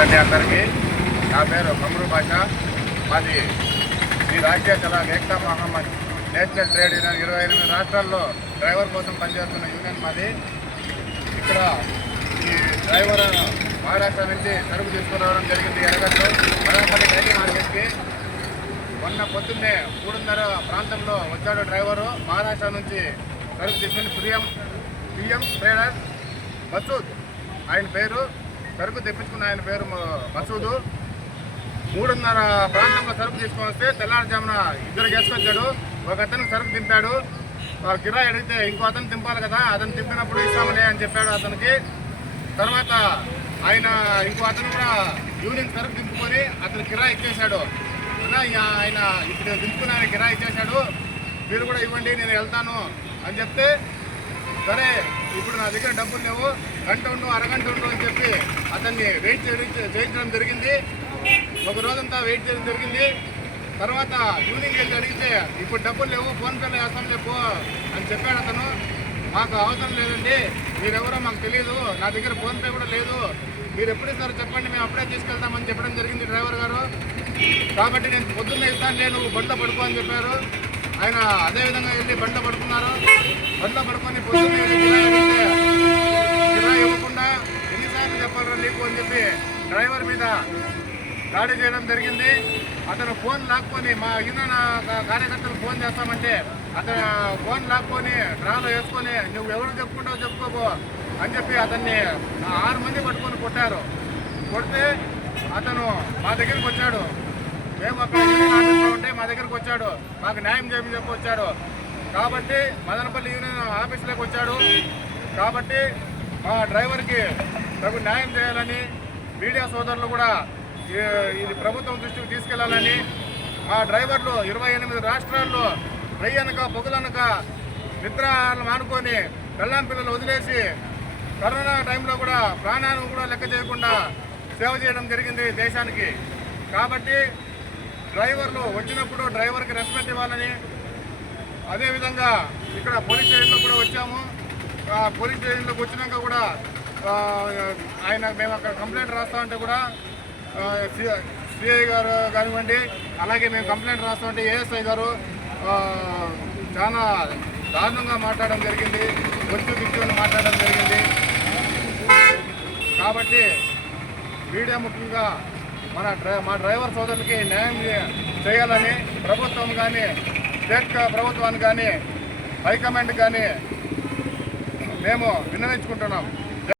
నమస్కారాలండి అందరికీ. నా పేరు కమరు భాష. మాది Shri Rashtriya Chalan Ekta Mohammad national trade union 28 రాష్ట్రాల్లో డ్రైవర్ కోసం పనిచేస్తున్న యూనియన్ మాది. ఇక్కడ ఈ డ్రైవర్ మహారాష్ట్ర నుంచి సరుకు తీసుకురావడం జరిగింది. ఎరగట్లో మదనపల్లి డైలీ మార్కెట్కి మొన్న పొద్దున్నే 3:30 ప్రాంతంలో వచ్చాడు డ్రైవరు. మహారాష్ట్ర నుంచి సరుకు తీసుకుని పిఎం ట్రేడర్ మసూద్ ఆయన పేరు. సరుకు తెప్పించుకున్న ఆయన పేరు మసూదు. 3:30 ప్రాంతంలో సరుకు తీసుకొని వస్తే తెల్లారుజామున 2 చేసుకొచ్చాడు. ఒక అతను సరుకు దింపాడు. కిరాయి అడిగితే ఇంకో అతను దింపాలి కదా, అతను దింపినప్పుడు ఇస్తామని అని చెప్పాడు అతనికి. తర్వాత ఆయన ఇంకో అతను కూడా యూనియన్ సరుకు దింపుకొని అతను కిరాయి ఇచ్చేశాడు. ఆయన ఇప్పుడు దింపుకుని ఆయన కిరాయి ఇచ్చేశాడు, మీరు కూడా ఇవ్వండి నేను వెళ్తాను అని చెప్తే, సరే ఇప్పుడు నా దగ్గర డబ్బులు లేవు, గంట ఉండు అరగంట ఉండు అని చెప్పి అతన్ని వెయిట్ చేయించడం జరిగింది. ఒక రోజంతా వెయిట్ చేయడం జరిగింది. తర్వాత యూనియన్కి వెళ్ళి అడిగితే ఇప్పుడు డబ్బులు లేవు, ఫోన్పేలో వేస్తాం లేవు అని చెప్పాడు అతను. మాకు అవసరం లేదండి, మీరెవరో మాకు తెలియదు, నా దగ్గర ఫోన్పే కూడా లేదు, మీరు ఎప్పుడు ఇస్తారో చెప్పండి, మేము అప్పుడే తీసుకెళ్తామని చెప్పడం జరిగింది డ్రైవర్ గారు. కాబట్టి నేను పొద్దున్నే ఇస్తాను, నేను బండ్లో పడుకో అని చెప్పారు. ఆయన అదేవిధంగా వెళ్ళి బండ్లో పడుకున్నారు. బండ్లో పడుకొని పొద్దున్నే కిరాయి ఇవ్వకుండా ఎన్నిసార్లు చెప్పాలి నీకు అని చెప్పి డ్రైవర్ మీద దాడి చేయడం జరిగింది. అతను ఫోన్ లాక్కొని, మా యూనియన్ కార్యకర్తలు ఫోన్ చేస్తామంటే అతను ఫోన్ లాక్కొని డ్రాలో వేసుకొని నువ్వు ఎవరు చెప్పుకుంటావు చెప్పుకోబో అని చెప్పి అతన్ని 6 మంది పట్టుకొని కొట్టారు. కొడితే అతను మా దగ్గరికి వచ్చాడు. మేము అక్కడ యూనియన్ ఆఫీస్లో ఉంటే మా దగ్గరికి వచ్చాడు, మాకు న్యాయం చేయమని చెప్పి వచ్చాడు. కాబట్టి మదనపల్లి యూనియన్ ఆఫీస్లోకి వచ్చాడు. కాబట్టి మా డ్రైవర్కి తగు న్యాయం చేయాలని మీడియా సోదరులు కూడా ఇది ప్రభుత్వం దృష్టికి తీసుకెళ్లాలని, ఆ డ్రైవర్లు 28 రాష్ట్రాల్లో రెయ్యనక పొగులనక నిద్రలు మానుకొని పెళ్ళాం పిల్లలు వదిలేసి కరోనా టైంలో కూడా ప్రాణాలను కూడా లెక్క చేయకుండా సేవ చేయడం జరిగింది దేశానికి. కాబట్టి డ్రైవర్లు వచ్చినప్పుడు డ్రైవర్కి రెస్పెక్ట్ ఇవ్వాలని, అదేవిధంగా ఇక్కడ పోలీస్ స్టేషన్లో కూడా వచ్చాము. పోలీస్ స్టేషన్లోకి వచ్చినాక కూడా మేము అక్కడ కంప్లైంట్ రాస్తామంటే కూడా సిఐ గారు కానివ్వండి, అలాగే మేము కంప్లైంట్ రాస్తామంటే ఏఎస్ఐ గారు చాలా దారుణంగా మాట్లాడడం జరిగింది, గొంతు దిక్కుని మాట్లాడడం జరిగింది. కాబట్టి మీడియా ముఖ్యంగా మా డ్రైవర్ సోదరులకి న్యాయం చేయాలని ప్రభుత్వం కానీ, స్టేట్ ప్రభుత్వాన్ని కానీ, హైకమాండ్ కానీ మేము విన్నవించుకుంటున్నాం.